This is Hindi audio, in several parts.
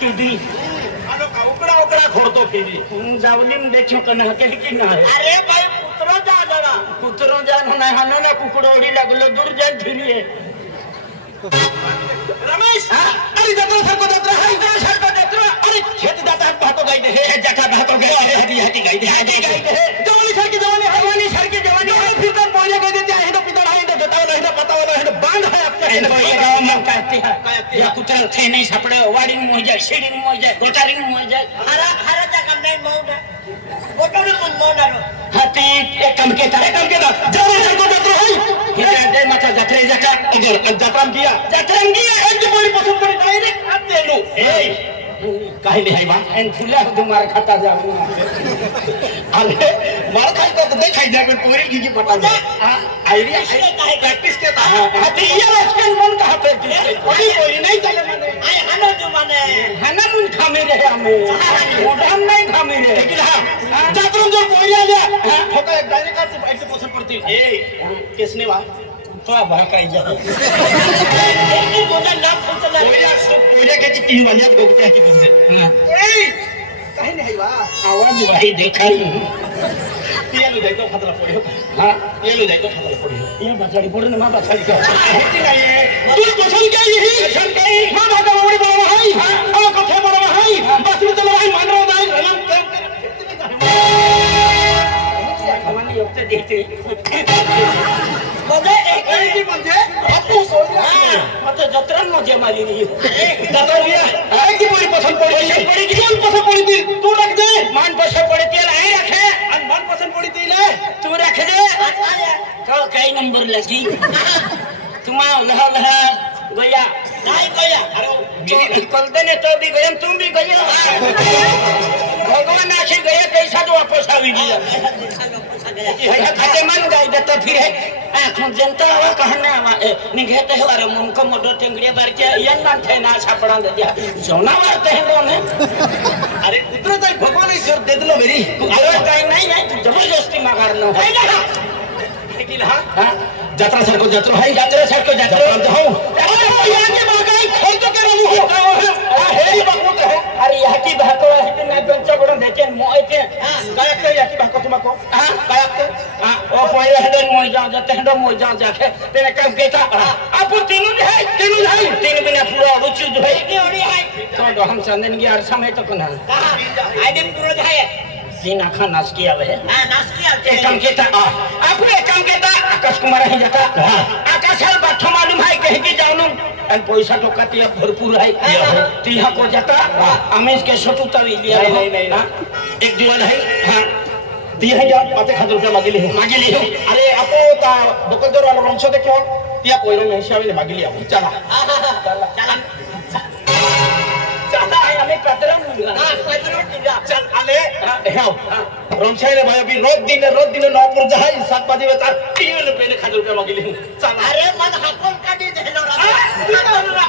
किदी आलो का उकड़ा उकड़ा खोरतो फिरी जावलीम देखो कने हके की ना है अरे भाई पुत्रो जा जरा कुतरो जान ना हने ना कुकड़ोड़ी लगलो दूर जान फिरिए रमेश अरे जतरा सर को जतरा है इधर सर को जतरा अरे खेत जाता है भातो गाई दे है जका भातो गए है हदी हदी गाई दे जवानी सर की जवानी है फिर तो बोलिया कह देते हैं तो पिता है तो बताओ नहीं तो पता वाला है तो बांध है आपका इन को ये गांव में कहते हैं या कुतर थे नहीं सपड़े वाड़ी में हो जाए सीढ़ी में हो जाए कोठारी में हो जाए हरा हरा जगह नहीं मौना कोटोरी में मौना रो हाथी एक कम के जवानी सर को जतरा है हिते दे माथा जतरे जका अगर जतराम किया एक जो बड़ी पसंद पड़ी डायरेक्ट हाथ दे लो ए काहे नहीं है बा इन फुला तुम्हारे खाता जाऊ अरे मार खाई तो देखाई जाए पर पूरी की पता जा आइडिया काहे प्रैक्टिस के था हाथी ये रस्कन मन कहां पे कोई नहीं चले माने आए हनो जो माने हना मुन खामे रहे हमें हम नहीं खामे रहे लेकिन हां जातरम जो बोलिया ले होता एक डायरेक्ट से ऐसे पसंद पड़ती ए किसने वा तो भड़काई जा एक बोला ना फुसला कोइला के तीन वाले गोगते की बोलते ए काहे नहीं बा आवाज वही देखाई ये लो देखो खतरा पड़ियो हां ये लो देखो खतरा पड़ियो ये बचाड़ी पड़े ना बचाड़ी का तू पसंद क्या ये पसंद क्या हां बाबा बड़ी बड़ा भाई हां अब कथे बड़ा भाई बस में चलो भाई मान रहा है रलम हमारे योगते देखते मजे एक ही मजे आपको सोच रहा मत जतरन मजे माली नहीं दादा भैया एक ही बड़ी पसंद पड़ी कि कौन पसंद पड़ी थी तू रख दे मान पसंद पड़ी थी लाई रखे और मन पसंद पड़ी थी ले तू रख दे तो कई नंबर लगी तुम्हारा लहा लहा गया नहीं गया अरे निकलते ने तो भी गए तुम भी गए भगवान आखिर गया कैसा तो वापस आ भी गया ये खाते मन गाय देता फिर है आंखों जनता हुआ कहने आवा निगहते है अरे मुंह को मोटो टेंगड़िया बार के यन ना थे ना छापड़ा दे दिया सोना मारते हैं दोनों अरे उतना तो भगवान ही जोर दे दलो मेरी अरे कहीं नहीं है जबरदस्ती मगारना है लेकिन हां यात्रा सर को यात्रा है हूं यहां के बागाई खोल तो कर रहा हूं हेरी बाकूत है अरे यह की बात है कि ना पंचा बड़ा देखे मोए के गायक के या की बात तुमको हां गायक हां ओ पहले हेडन मोए जाके तेरे काम केता अब तीनों है तीन बिना पूरा रुचि जो है की ओड़ी है तो हम चंदन की हर समय तक ना आई दिन पूरा है दिन आखा नाच किया है हां नाच किया एक काम केता आपने एक काम केता आकाश कुमार ही जाता आकाश है बात मालूम है कह के जानो और पैसा तो कतिया भरपूर है तिहा को जाता अमेश के छोटू तवी लिया नहीं एक दीवान है हां दिया है 5000 रुपया मागिले अरे आपो ता दुकानदार वाला रंगसो देखो तिया कोइरो में हिसाब मागिले आप चला हमें कतरा चल आले हेओ रमशाई रे भाई अभी रोज दिन 9 पर जाई 7 बजे बता 3 रुपए ने 1000 रुपया मागिले चल अरे मन हाकोल काटी देलो रा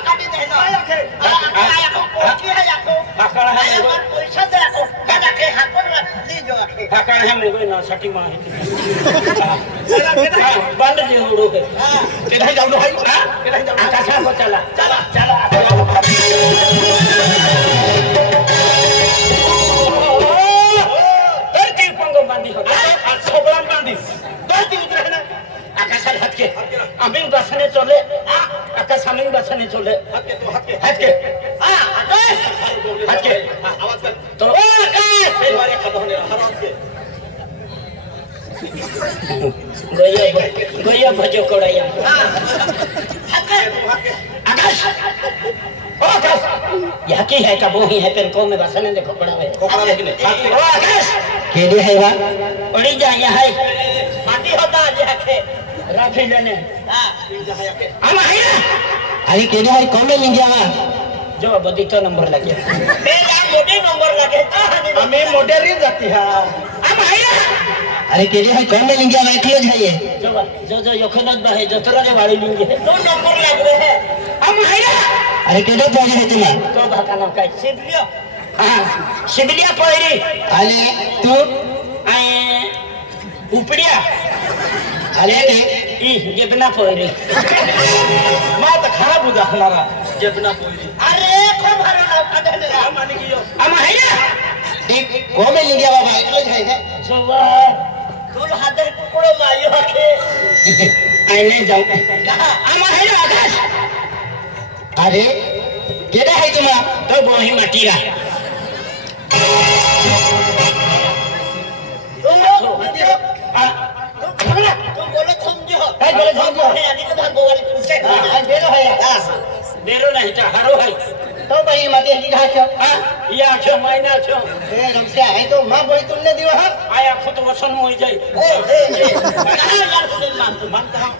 काटी देलो आको कोची है आको हाकड़ है मन पैसा दे आको दादा के हाकोल ली जो आके हाकड़ है मेरे ना सटी मां है बंद जे उड़ो है केदा जाऊ भाई केदा जाऊ आकाश को चला अमीन बसने चले आकाश अमीन बसने चले हट के आवाज कर तो आकाश बारे खत्म होने रहा आवाज के गया भजो कोड़ाया आकाश ओ आकाश यह की है का वो ही है पेन को में बसने देखो पड़ा है कोकड़ा लेकिन ओ आकाश केडी है वा पड़ी जा यह है माटी होता जे के राखी लेने हां जा के हम है अरे केडी है कौन ले गया जो बदी तो नंबर लगे मेरा मोटे नंबर लगे हमें मोटे री जाती है हम है अरे केडी है कौन ले गया बैठियो जाइए जो योखनत बा है जो तरह वाली लेंगे 2 नंबर लग रहे हैं हम है अरे केडो पड़े है तुम्हें तो भाका ना का सिबलियो हां सिबलिया पड़ी अरे तू आए उपड़िया अरे ई जेबना पड़ी मां तो खराब हो जाखनारा जेबना पड़ी अरे को भरो ना काढले ठीक कोमे लिंगिया बाबा एकलो जाय है जोवा तुल हादर कुकुड़ो मायो हके आईने जाऊ आमा है आकाश अरे केडा है तुमा तो बोही मटीरा तुम बोलो समझो है बोले समझो है यानी तो भागो वाली पूछे हां बेरो है देरो नहीं था हरो है तो भाई मते ही घास या छो महीना छो ए रमसिया है तो मां बोली तुमने दिवा हां आया खुद वसन हो जाए कहां यार तुम मन कहां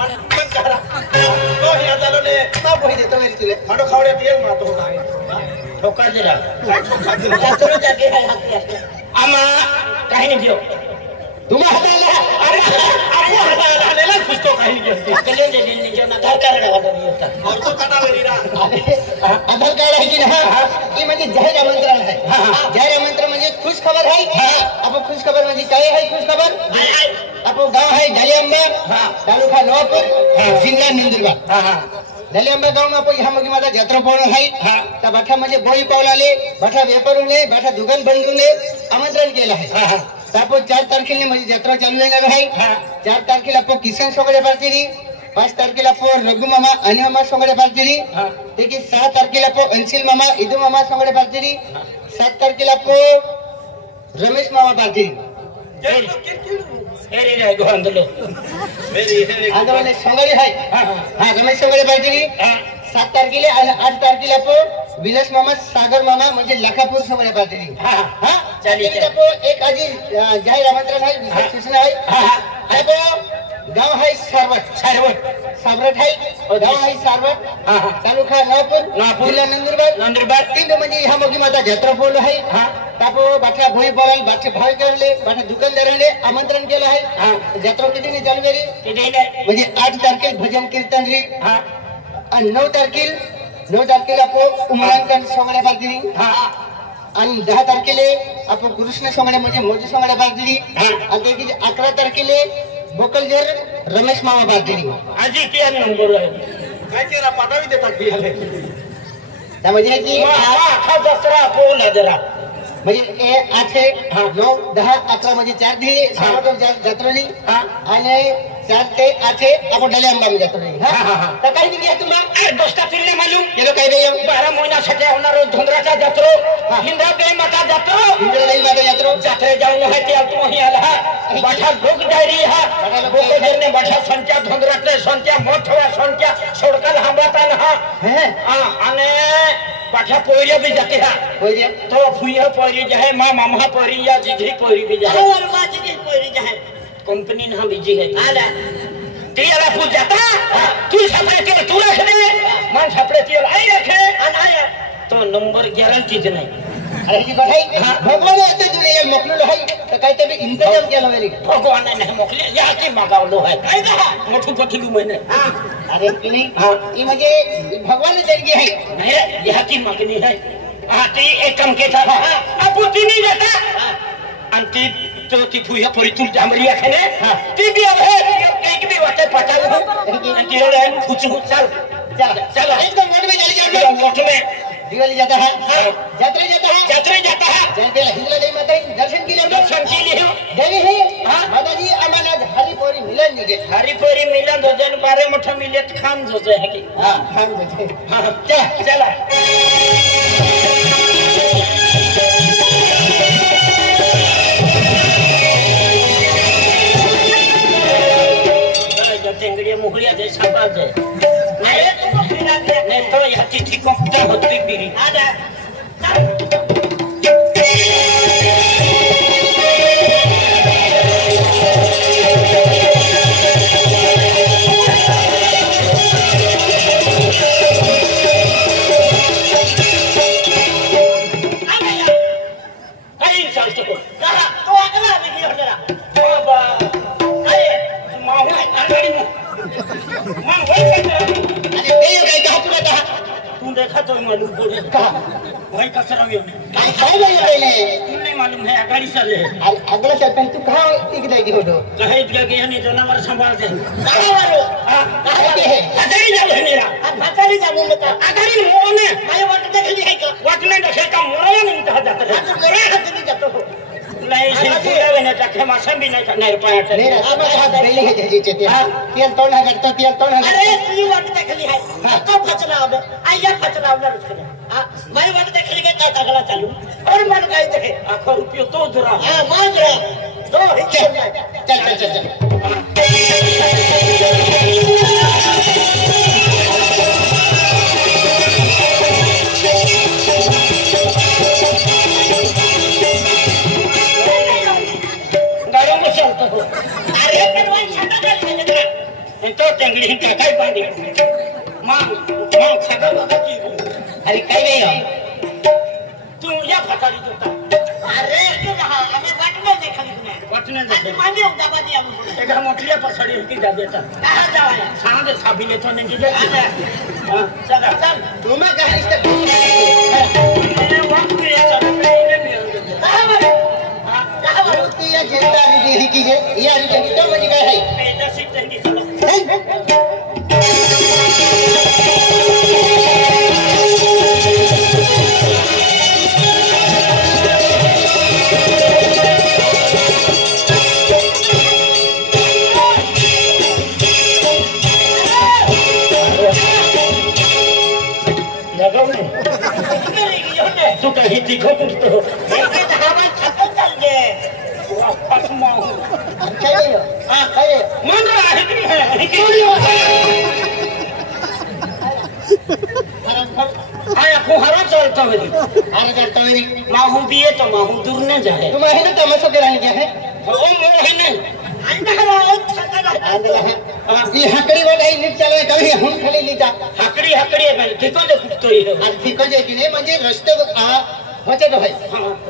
मन करा तो ही आदलो ने मां बोली दे तो मेरी तुले खाड़ो खावड़े दिए मां तो काहे ठोका जरा ठोका दे जातरो जाके है हाथ आमा कहीं नहीं दियो तुम हटा ले अरे आपको हटा ले कुछ तो कहीं नहीं चले दे दिन जो ना घर कर रहा था ये था और तो कटा मेरी ना आधार कार्ड है की ना ये म्हणजे जाहीर आमंत्रण है जाहीर आमंत्रण म्हणजे खुश खबर है अब खुश खबर म्हणजे काय है खुश खबर आपो गांव है डालियांबा तालुका नवापूर जिल्हा नंदुरबार डालियांबा गांव में आपो यहाँ मगी माता जत्रा पौर्ण है ता बाठा म्हणजे बोई पावलाले बाठा व्यापारूने बाठा दुकान बंधूने आमंत्रण केलं है तापो 4 तारखेला म्हणजे जत्रा चालू झालेला आहे 4 तारखेला आपो किसन सोगडे पार्टीनी 5 तारखेला आपो रघु मामा आणि मामा सोगडे पार्टीनी ते की 6 तारखेला आपो अंशिल मामा इदू मामा सोगडे पार्टीनी 7 तारखेला आपो रमेश मामा पार्टीनी हेरी रे गोंदलो मेरी है आंदोलन सोगडे है हां रमेश सोगडे पार्टीनी 7 तारखेला आणि 8 तारखेला आपो विलास मामा सागर मामा म्हणजे लखापूर सोगडे पार्टीनी हां चलिए आपो एक आजी जाहीर आमंत्रण है विशेष सूचना है आपो गांव है सारवट है गांव है सारवट तालुका नवापूर जिल्हा नंदुरबार तीन म्हणजे ह्या मोगी माता जत्रा बोललो है तापो बाठा भोई बोलाल बाठे भाई करले बाठा दुकानदाराने आमंत्रण केलं आहे जत्रा किती चालू झाली म्हणजे 8 तारखेला भजन कीर्तन री आणि 9 तारखेला आपो उमरांकन सोंगड्या पार्टीनी आणि 10 तारखेला आपण कृष्ण सोंगड्या म्हणजे मोजी सोंगड्या पार्टीनी आणि ते 11 तारखेला बोकलजर रमेश मामा पार्टीनी आजी क्या नंबर है काय केला पाठवी देतात की आले म्हणजे की आखा दसरा पोला जरा म्हणजे 8 9 10 11 म्हणजे 4 दिवस जत्रा आणि 4 ते 8 आपण डालियांबा में जत्रा तर काही नाही तुम्हाला दोस्ता फिरने मालूम केलो काय बे 12 महिन्यासाठी होणार धुंदराचा जत्रो हिंदा पे माता जत्रो इंद्र नाही माता जत्रा जात्रे जाऊन है ते तू ही आला बाठा लोक डायरी हा बोकजरने बाठा संख्या धुंदरातले संख्या मोठवा संख्या सोडकल हांबातान हा आणि बाठा पोरिया भी जाते हा पोरिया तो फुया पोरी जहे मां मामा पोरी या जीजी पोरी भी जहे और माजी की पोरी जहे कंपनी ना बिजी है आला तियाला पूछ जाता तू छपड़े के तू रख दे मन छपड़े तिया आई रखे आया तो नंबर गारंटी नहीं अरे जी भाई भगवान येते तुले या मोकलो है तर काय ते इंतजाम केला वेली भगवान ने नहीं मोकले या की मागावलो है काय का मोठू पठलू मैंने अरे किनी ये म्हणजे भगवान देणगी है नहीं यह की मागणी है ती एक काम के था अब तिनी जाता अंति तो ती फुया परी तू जामलिया खेने ती भी अब है एक भी वाटे पटाल अंति रे कुछ चल चल एकदम मन में चली जाओ मोठ में दिवाली जाता है यात्रा जाता है जयंती हिंदला देवी माता दर्शन के लिए देवी है माता जी आम्हाला हरिपोरी मिलन निघे हरिपोरी मिलन भजन 12 मोठा मिलेत खान जोजे है की हां खान बजे चला टेंगड़िया मुहरिया जैसा बात है नहीं तो यह तिथि को कुटा होती पीरी आजा देखा तो मालूम पड़े भाई कसरा में काय काय पहिले तुमने मालूम है गाड़ी चले अगला चल पहले तू कहां टिक जाएगी फोटो कहे दिया गया नहीं जानवर संभाल दे कहां वालो कहां है अजरी जा मेरा अब भकारी जाऊं मत अगरी मोने मैं वाट देख ली है का वाट नहीं देखे का मोने नहीं कहा जाता तू करे हात नहीं जातो हो नाही शिकले बने टाके मासम भी नाही पाया नाही ना मग हात बेली हे त्याची तेल तोडा करता तेल तोडा अरे तू वाट देखली है तो फचला अब आया फचला अब रखले हां मैं वाट देखली के काय तगला चालू और मन काय दे आखो रुपयो तो जरा हां मान जरा तो ही चल अरे करवाई छटा कर तो टेंगड़ी का काय पांडी मां खागा बगाची अरे काय नाही हो तू या फटाडी जोता अरे तू रहा हमें वाटने देखली तूने वाटने देखली मांगे उदाबा दिया मुझे एका मोटलिया पछाडी की जा देता कहां जावाया सांगे छाबी ले तो नहीं जे हां चल चल तुम कहां इस तक ये वक्त ये चल नहीं मिल कहां या जनता ने की जे या जी तो म्हणजे काय आहे पेटा सीट त्यांनी चला तू काही तिखो कुठतो हे धावा छापत चालले वापस माऊ काय नाही हो हां काय मन आहे की है की आय को हरा चलता है आने करता मेरी माहू दिए तो माहू दूर न जाए तुम है ना तमाशा कराने क्या है ओ मोह है नहीं ये हकड़ी वाला ही नीट चले कभी हम खाली लीता हकड़ी हकड़ी है देखो जे कुटतो ही आणि तिकडे जे की नाही म्हणजे रस्ते होते तो भाई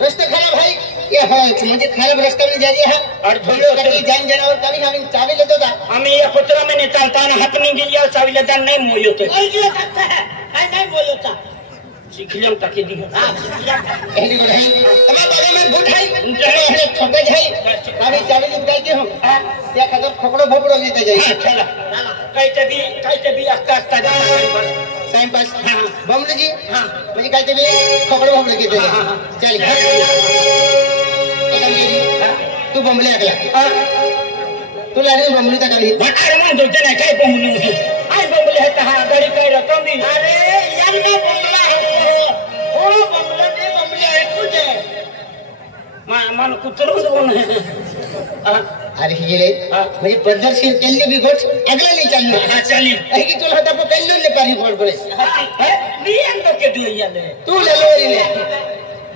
रस्ते खराब भाई ये है म्हणजे खराब रस्ते में जा रही है और झोलो कभी जान जनावर कभी हम चाबी लेतो था हमें ये पुत्रा में नहीं चलता ना हाथ में गिर जाओ चाबी लेता नहीं मोयो तो नहीं मोयो था सीखियम तक दी हां एली नहीं तमा बाबा में बूट है पहले छोटे है कभी चाबी निकाल के हम त्या खबर खोकड़ो भोकड़ो लेते जाइए चला कहीं भी आस्ता आस्ता जाना टाइम पास बमलू जी म्हणजे काय ते खोकड़ो भोकड़ो के दे चल एकदम जी तू बमले अगला तू लाने बमलू तक अभी अरे मैं जोते नहीं काय बमलू आई बमले है कहां गाड़ी कह रहा तुम भी अरे यार मैं बमला हो बमला ने बमले है तुझे मन कुतरो कौन है अरे ये रे म्हणजे प्रदर्शन केले भी गोट अगला नहीं चलना हां चली है कि चल हता पहले ले पारी फोड़ पड़े है नहीं तो के दो या ले तू ले लो रे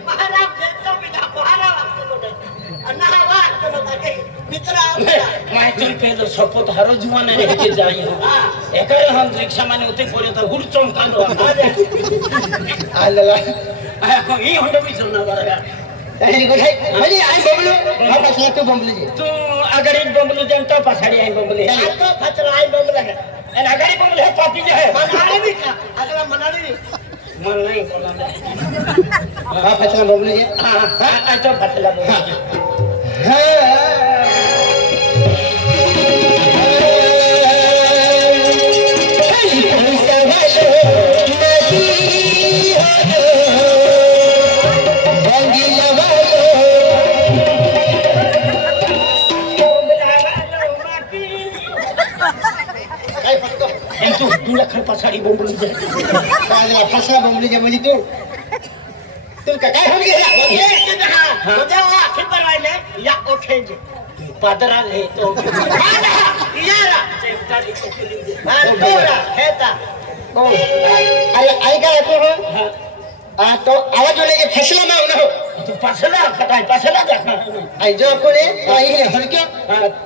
महाराज जनता बिना महाराज अन्ना बात तो ताके मित्र मैं तो पहले सपोत हरो जुआन रे के जाई हो एकर हम रिक्शा माने उते पड़े तो हुड़ चमकानो आलला आ को ई होंडे भी चलना बरगा तहरी को है म्हणजे आई बमलू वापस ले तू बमलू जी तू अगर एक बमलू जनता पछाड़ी आई बमलू है तो फचरा आई बमलू है एन अगर बमलू है पापी जो है मनाने भी का अगला मनाने भी मन नहीं बोला हां फचला बमलू जी हां तो फचला बमलू हां तू लखन पछाड़ी बमलू जे काजला फसला बमलू जे म्हणजे तू काय हो गया ये के हां हो जाओ आखिर पर वाले या उठे जे पादरा है तो यारा चेपटा लिखो खुली हां तोरा हेता ओ अरे आई का तो हो तो आवाज होने के फसला में हो तू पछला खटाई पछला देखना आई जो कोने तो आई है हर क्या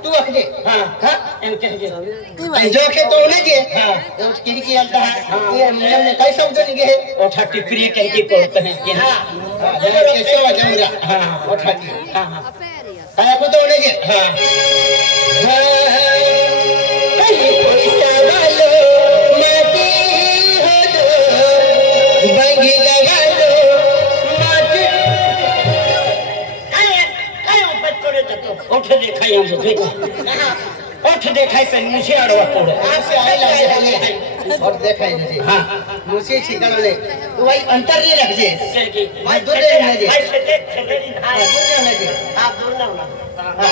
तू अखजे हां हां इन कह जे आई जो के तो उन्हें जे तो किरी की आता है ये नियम ने कई शब्द नहीं है ओ ठाटी क्रिया करके पढ़ते हैं कि हां जरा कैसे हो जाऊंगा हां ओ ठाटी हां आया को तो उन्हें जे हां कई पैसा वालो माटी हो दो बंगी लगा लो माटी काय ऊपर छोड़े तो उठ देखा हम से उठ देखा पे मुझे अड़वा पड़े से आई लगे और देखाई दे हां मुसी ठिकाना ले तो भाई अंतर नहीं रख जे के भाई दूर दे ना जे भाई छेले दी हां दूर दे ना जे हां दूर ना हां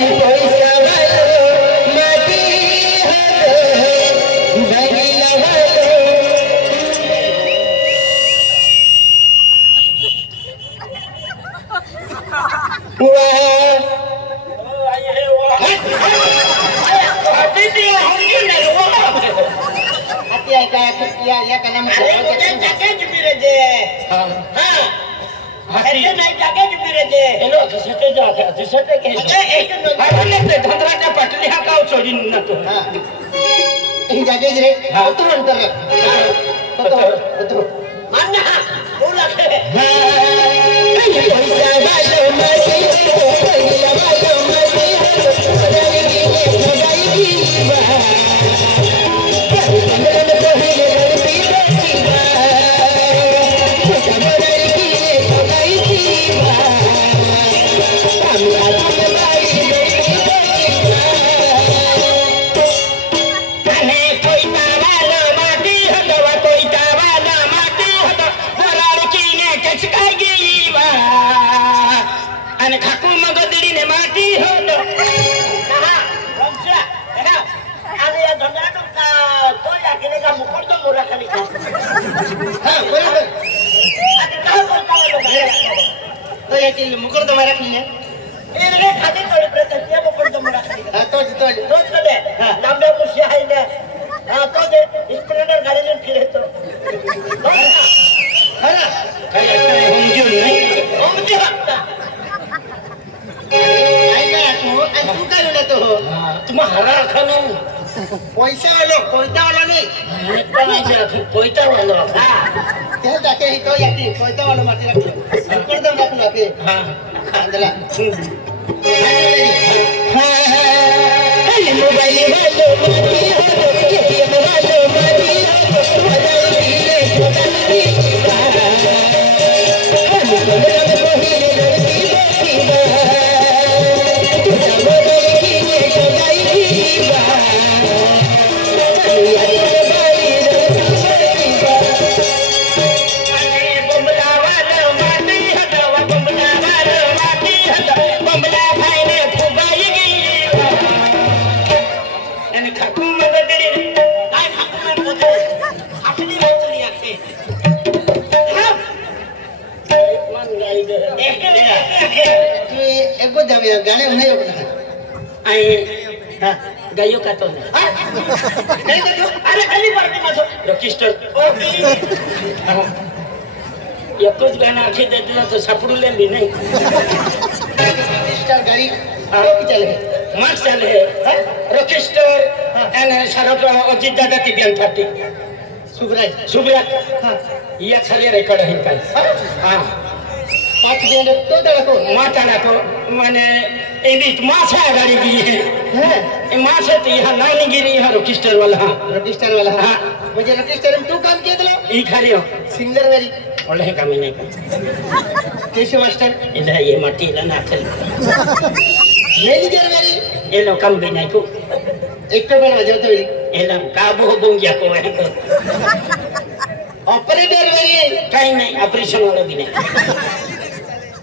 ये पैसा वालो माटी है बंगला वालो या कलम अरे मुझे जाके जिबिरे दे हां अरे नहीं जाके जिबिरे दे हेलो जिसते जाके जिसते के अरे एक अरे ते धंधराच्या पटली हा काव सोडी न तो हां ही जागे रे तो अंतर तो मान्य बोला के पैसा वालो माटी पैसा वालो माटी मुकुर तो मैं रखी है इनके खाते थोड़ी प्रत्यक्ष मुकुर तो मेरा खाली हां तो दे लंबे मुशिया है ने हां तो दे स्प्लेंडर गाड़ी में फिरे तो है ना कहीं ऐसा हम जो नहीं हम जो आई का तू काय ना तो तुम्हारा खानो पैसा वाला नहीं कोईता वाला हां ते जाके ही तो याती पैसा वाला माटी रख मुकुर तो रख लो के हां अंदला हां मोबाइल वालो माटी एटीएम वालो माटी गाने नहीं होगा आई हां गायो का तो नहीं नहीं तो अरे खाली पार्टी में रॉकिस्टर ये कुछ गाना आखिर दे दिया तो सपड़ू ले भी नहीं रॉकिस्टर गाड़ी चले मस्त चले रॉकिस्टर एंड सरक अजीत दादा की बयान फाटी सुब्राज हां ये खरे रिकॉर्ड है का हां 5 दिन तो देखो माता को माने इंग्लिश माछा गाड़ी की है ए माछा तो यहाँ नानी गिरी है रॉकिस्टर वाला हां मुझे रॉकिस्टर में तू काम किया था ई खाली हो सिंगर गाड़ी ओले काम ही नहीं कर कैसे मास्टर इधर ये मट्टी ना चल ये लीजिए गाड़ी ये लोग कम भी नहीं को एक तो बना जाओ तो ये लोग काबू बोंगिया को है को ऑपरेटर गाड़ी कहीं नहीं ऑपरेशन वाला भी नहीं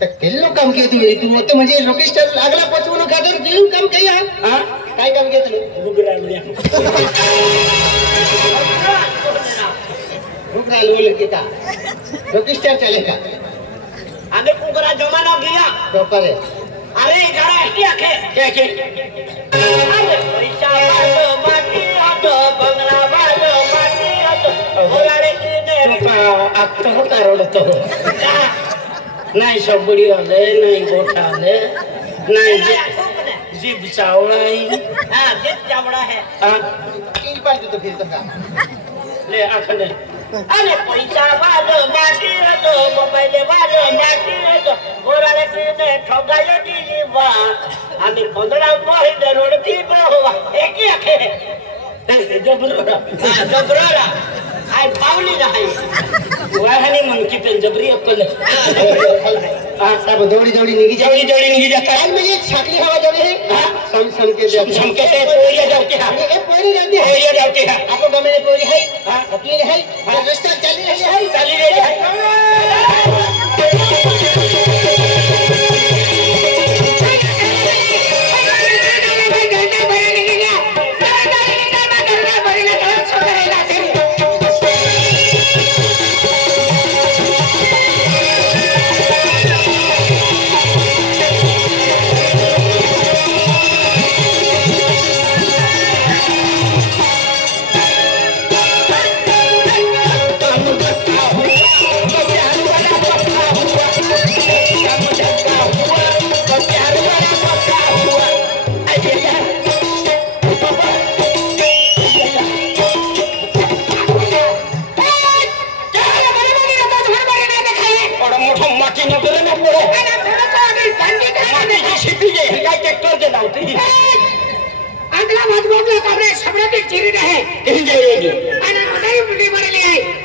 केल्लो काम किया तू तो मुझे रॉकिस्टर अगला पचवनो खातर जीव काम किया हां काय काम किया तू रुगरा लिया रुगरा लड़के का रॉकिस्टर चलेगा आगे पुगरा जमाना गया तो करे अरे जरा क्या के अरे पैसा वालो माटी तो बंगला वालो माटी तो ओलारे ने अब तो करोड़ तो नहीं सब बुढ़ी वाले नहीं गोठा वाले नहीं जीप चावड़ा ही हाँ जीप चावड़ा है हाँ तीन पाल तो फिर तो ले आखने अरे पैसा वालो माटी तो मोबाइल वालो माटी तो गोरा लेके ने ठगायो दीवा हमें 15 महीने रोडती पर हुआ एक ही आखे जबरोरा हाँ जबरोरा आई पावली रही वहनी मन की पेन जबरी अक्कल हां सब दौड़ी निगी जाता है में ये छाकली हवा जाने है सम के के पोया जाओ के ए पोरी रहती है ये जाती है आपको गमे पोरी है हाँ। वकील है रास्ता चली रही है चली रही है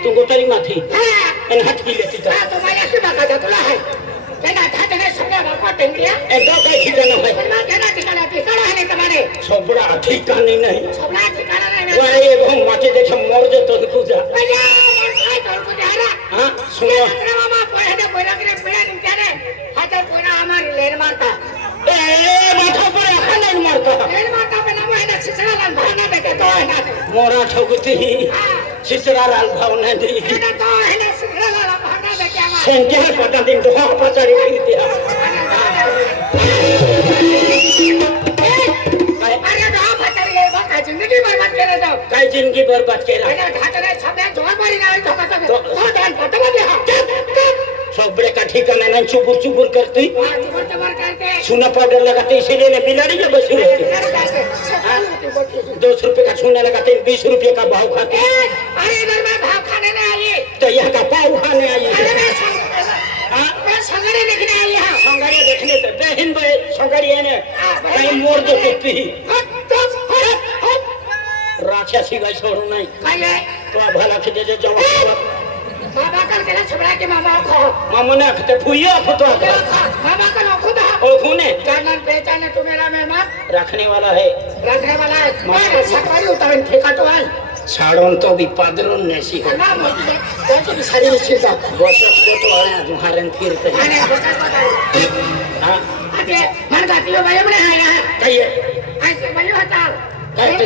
तुमको तरी माथी इन हाथ की लेती तो तो मैं ऐसे बात करता तुला है तेरा था तेरे सबने बापा टेंगिया एकदम कहीं ठिकाना है मैं तेरा ठिकाना है तुम्हारे सबड़ा ठिकाना नहीं सबना ठिकाना नहीं वो ये हम माटी देखे मर जे तो पूजा भैया मन काय कर को जारा हां सुनो तेरे मामा पहले बोला कि पेड़ा निकले रे हाथ पूरा हमारी लेन मारता ए माथा पर खाना मारता लेन मारता पे ना मैं सिसरा लाल भाना देखे तो है ना मोरा ठोकती सिसरा लाल भावना दी ना तो है ना सिसरा लाल भाना देखे हमारा सेंटर पता दिन तो पचारी नहीं दिया अरे ना पचारी ये बात जिंदगी बर्बाद करे तो काय जिंदगी बर्बाद केला मैंने घाटने सबने धोआ पड़ी ना तो ध्यान पटवा दे सबड़े का ठिकाना नहीं चुपुर चुपुर करती चुपर करते सुना पाउडर लगाते इसीलिए ने बिलाड़ी जो बसी रहती 200 रुपए का छूना लगाते 20 रुपए का भाव खाते अरे इधर मैं भाव खाने नहीं आई तो यहाँ का पाव खाने आई अरे मैं संगड़े देखने आई यहाँ संगाड़िया देखने तो बहन भाई संगाड़िया ने कहीं मोर दो कुत्ती राक्षा सिवाय छोड़ो नहीं कहिए तो भला खिदे जो जवाब मामा कल के छबड़ा के मामा खो मामा ने खते फुइया फुटवा मामा कल खुदा और खूने जानन पहचाने तू मेरा मेहमान रखने वाला है रखने वाला है मैं सकवारी उतारन ठेका तो है छाड़ों तो भी पादरों ने सी ना मुझे तो सारी सीधा बस तो वाले तुम्हारे फिर पे मैंने हां अरे मन गाती हो भाई हमने आया है कहिए ऐसे भाई हटा कहते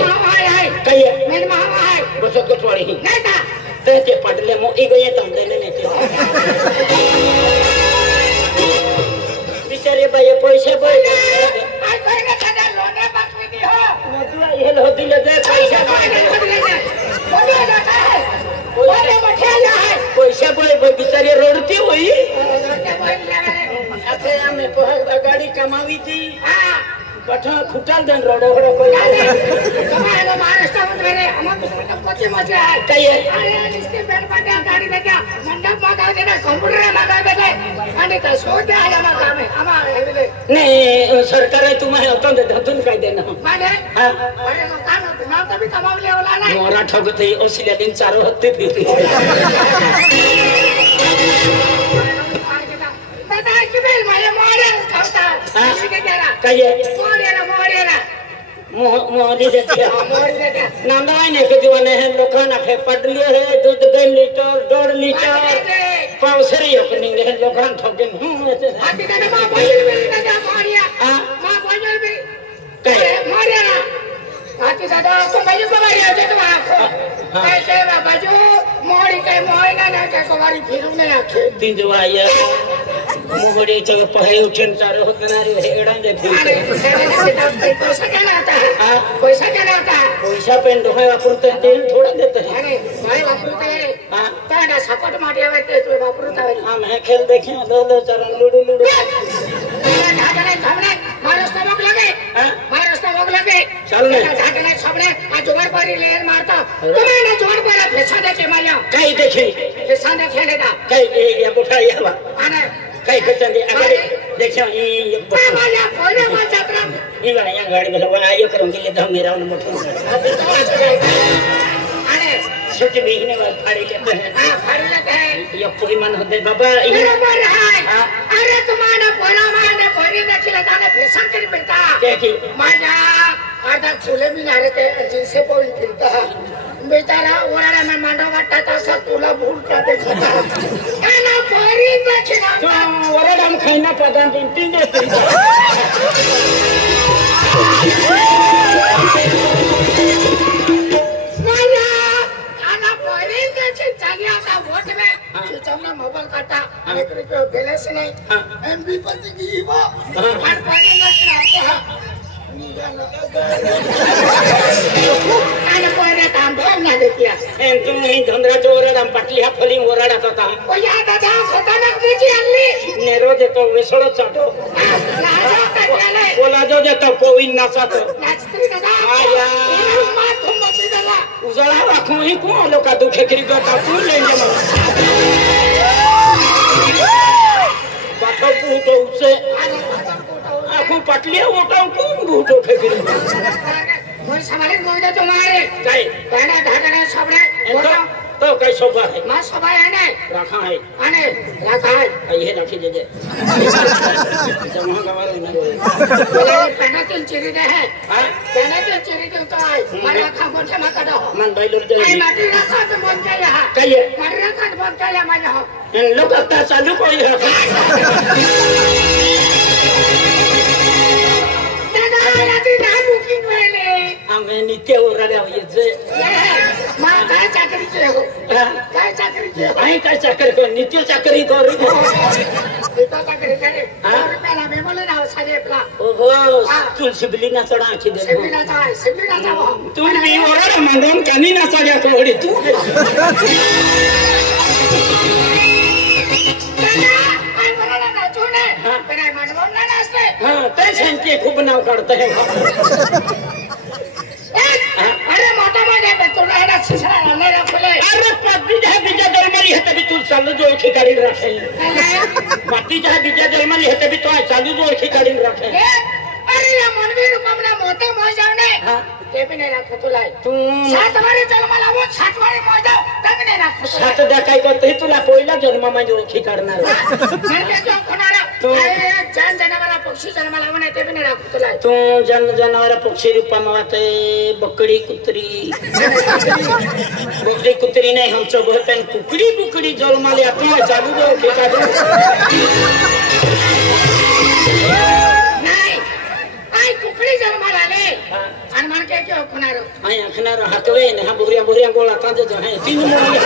है कहिए मेरे मामा है बस को छोड़ी ही नहीं था ते पडले मो ई गए तुम देने ने बेचारे भाई पैसे बोल आई कोई ना था लोने बाकी दी हो मधुआ ये लो दिले दे पैसा बोले जाता है बोले बैठे जा है पैसा बोल बेचारे रोडती हुई लोने बोल ले अथे हमें पहल गाड़ी कमावी थी हां बठा खुटाल देन रोड हो कोई तुम्हारे महाराष्ट्र में मेरे हम कोची मजे है कहिए अरे इसके बेड पर गाड़ी लेके मंडप मंगा देना कंप्यूटर मंगा देना आणि तो सो दे आया मग काम हमारे नहीं सरकार है तुम्हें होता दे धतुन कह देना माने हां अरे वो काम नाम तो भी कमावले वाला ना मोरा ठगते ओसिले दिन चारो हत्ते फिर पता है कि बेल मारे मारे खाता ये क्या कह रहा कहिए मोरेरा मोदी देते मोर देता नांदाई ने के दीवाने हैं लोखाना के पटलियो है दूध 2 लीटर 1.5 लीटर पावसरी अपनी है लोखान ठोके हाथी का मां बोल मेरी ना मारिया हां मां बोल मेरी कहे मोरेरा हाथी दादा तो भाई को मारिया जो तुम आंखों कैसे बाबा जो मोरी के मोइना ना के कुमारी फिरू में आखे तीन जो आया मुगड़ी चग पहे उठन चारो होतनारी हेड़ा दे अरे पैसा क्या लगता है हां पैसा क्या लगता है पैसा पेन दोहे वापरते तेल थोड़ा देते हैं अरे भाई वापरते हैं हां ताड़ा सपोर्ट माटी आवे तो वापरता है हम है खेल देखे लो चरण लुडू लुडू ढाकने सामने महाराष्ट्र मोग लगे हां महाराष्ट्र मोग लगे चल ले ढाकने सामने आ जोड़ पर लेर मारता तुम्हें ना जोड़ पर पैसा देके माया कई देखी पैसा देखे लेदा कई ये बुठाई हवा आने कई खचंदे अगर देखो ये माया कोने में जात्रा ये वाला यहाँ गाड़ी में लगा ये करूँगी ले दम मेरा उन मुठों आने सोच देखने वाले फाड़ी लेते हैं हां फाड़ी लेते हैं ये पूरी मन होते बाबा बरोबर है अरे तुम्हारा पोला माने पोरी देखले ताने फैशन करी बेटा क्या की माया आता फुले मिळाले ते जिनसे पोळी फिरता बेचारा ओराडा में मांडो वाटता तसा तुला भूल का देखता ना पोरी दक्षिणा तो ओराडा में खाना पदान तीन देते वाला खाना पोरी दक्षिण चाली आता वोट में चुचमना मोबाइल काटा एक रुपया बैलेंस नहीं एमबी पति की वो हर पानी दक्षिण आते हैं ana poera também na dekia tu ni dhandra chora patli ha phali orada tata o ya dada khatanak diji alli nero je to vesoro chato naja katale bola jo je to povin nachato nachti dada aya ma thum mati dala uzala rakhu hi ko loka dukhe kri go ta tu lenge ma bato puto use aku patli otaw kon buto khekri moi samale moida tomare kai kana dhagana sabre तो कई सोबा है मां सोबा है ना रखा है आने रखा है ये रखी दे दे जमा गवारो ना रे बोले पहना के चिरी दे है हां पहना के चिरी दे तो आई मारा खा मोटे मा कडो मन बैलोर दे आई माटी रखा तो बन गया यहां कहिए माटी रखा तो बन गया मैं यहां इन लोग आता चालू कोई है दादा याती ना बुकिंग वाले हमें नित्य हो रहा है ये जे मां काय चाकरी के हो काय चाकरी के आई काय चाकरी को नित्य चाकरी कर रही है देखो चाकरी करे और पहला में बोले ना सारे प्ला ओहो तुलसी बिली ना चढ़ा के दे सिबिला जाओ तू भी ओरा मंगम कानी ना चढ़ा कोड़ी तू आई बोला ना चुने बिना मनमोहन ना नाचते हां टेंशन के खूब नाव करते हैं अरे मोटा मजे पे तो रहना छिसरा नहीं रखले अरे पत्ती जहाँ बीजा जलमली है तभी तू चालू जो खिकाड़ी रखे पत्ती जहाँ बीजा जलमली है तभी तो चालू जो खिकाड़ी रखे अरे ये मनवीर कमरा मोटे मोह जाओ ने ते भी नहीं रखो तुला तू सात बारी जन्म लावो सात बारी मोह जाओ तब नहीं रखो सात देखाई करते तुला पहिला जन्म में जो खिकाड़ना मैं के जो कोणाला तू जान जनावरा पक्षी जन्म लावो नहीं ते भी नहीं रखो तुला तू जनावर पक्षी रूपा में आते बकरी कुतरी बकरी कुतरी नहीं हम सब होते हैं कुकड़ी बुकड़ी जन्म ले आते हैं चालू जो खिकाड़ू नहीं आई कुकड़ी जन्म लाले अनुमान के क्यों खुनारो आई अखना हकवे ने हम बुरिया गोला ताजे जो है तीन मोरी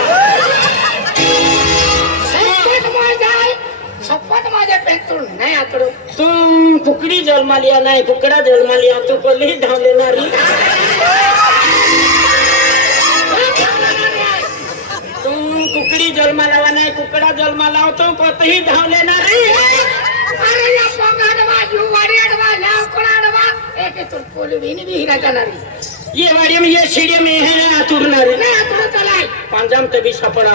सपत माझे पेंतुल नहीं आतरो तुम कुकड़ी जन्मा लिया नहीं कुकड़ा जन्मा लिया तू पहले ही ढाल लेना री तुम कुकड़ी जन्मा लावा नहीं कुकड़ा जन्मा लाओ तो पहले ही ढाल लेना री अरे या पंगाडवा युवाडवा लावकड़ाडवा एक तो पोली भी नहीं हीरा जानारी ये वाड़ी में ये सीढ़ी में है ना तुरना रे नहीं आतरो चलाई पंजाब ते भी सपड़ा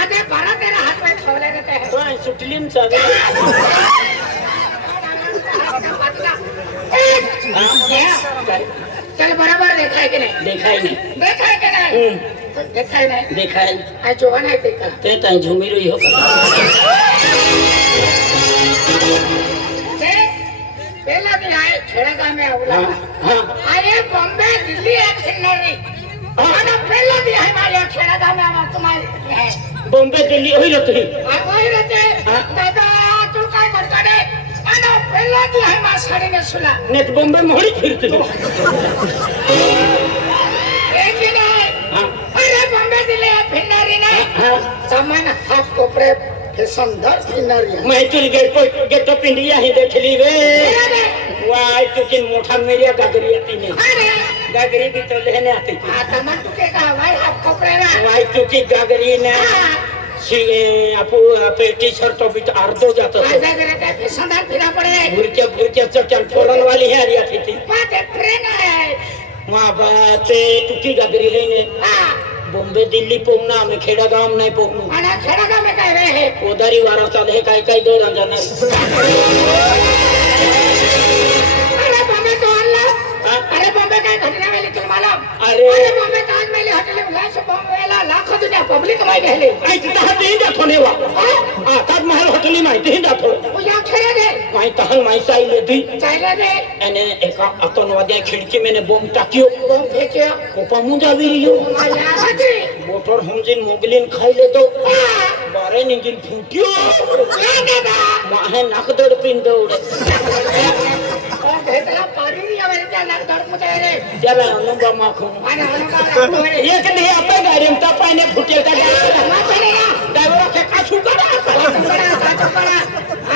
आधे भरा तेरा हाथ में छोले रहते हैं तो सुटलिम चाहे चल बराबर देखा है कि नहीं देखा ही नहीं देखा है कि नहीं देखा है नहीं देखा है आज जो है देखा ते ताई झूमी रही हो पहला दिन आए खेड़ा में आवला आए बॉम्बे दिल्ली है किन्नरी और पहला दिन हमारे खेड़ा में हम तुम्हारे है बॉम्बे दिल्ली वही रहते वही रहते दादा तू काय करता रे अना पहला दिन हम साड़ी में सुला नेट बॉम्बे मोड़ी फिरते एक दिन अरे बॉम्बे दिल्ली है किन्नरी ना सामान हाफ कपड़े फैशनदार किन्नरी मैं चल गेट ऑफ इंडिया ही देख ली वे वाई तू किन मोटा मेरिया गागरी आती नहीं गागरी भी तो लेने आती थी आता मन तू के का भाई हाफ कपड़े ना वाई तू की गागरी ने सी आपो पे टी-शर्ट तो भी अर्धो जाता था आजा करे ते फैशनदार फिरा पड़े भुरके चटन फोड़न वाली है रिया थी बात ट्रेन है वहां बात तू की गागरी है ने बॉम्बे दिल्ली पहुंचना में खेड़ा गांव नहीं पहुंचू अना खेड़ा गांव में कह रहे हैं उधर ही वारा चल है काई दो जाना अरे बॉम्बे तो अल्लाह अरे बॉम्बे का घटना वाली तुम मालूम अरे बॉम्बे ताजमहल होटल में लाश बॉम्बे वाला लाखों दुनिया पब्लिक माई गेले आई तिथं हाती दाखवणे वा ताजमहल होटली माहिती दाखव वो या खरे दे माई तहन माई साइले दी चाइले दे एने एक आतंकवादी खिड़की में ने बम टाकियो बम फेंकियो कोपा मुंजा वीरियो या हती मोटर हमजिन मोगलिन खाई ले तो बारे निगिन फूटियो या दादा माहे नाक दौड़ पिन दौड़ और भेतला पारी नहीं आवे त्या नाक दौड़ मुते रे जरा अनुभव माखो आना आना एक नहीं आपे गाड़ी में तपाने फुटेल का ना चलेगा ड्राइवर के कासू करा पड़ा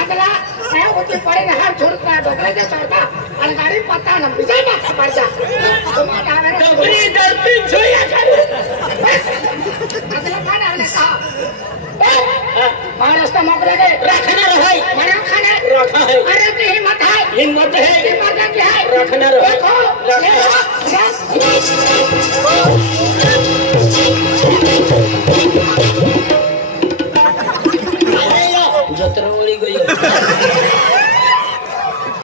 आगला मैं होती पड़े ना हाथ छोड़ता डोकरे के चढ़ता और गाड़ी पता ना विजय माथा पड़ जा तुम आवे रे डोकरी डरती छोया करे अगला खाना ने कहा महाराष्ट्र मोकरे दे रखना रहाई मरा खाना रखा है अरे की हिम्मत है हिम्मत क्या है रखना जतरा ओली गई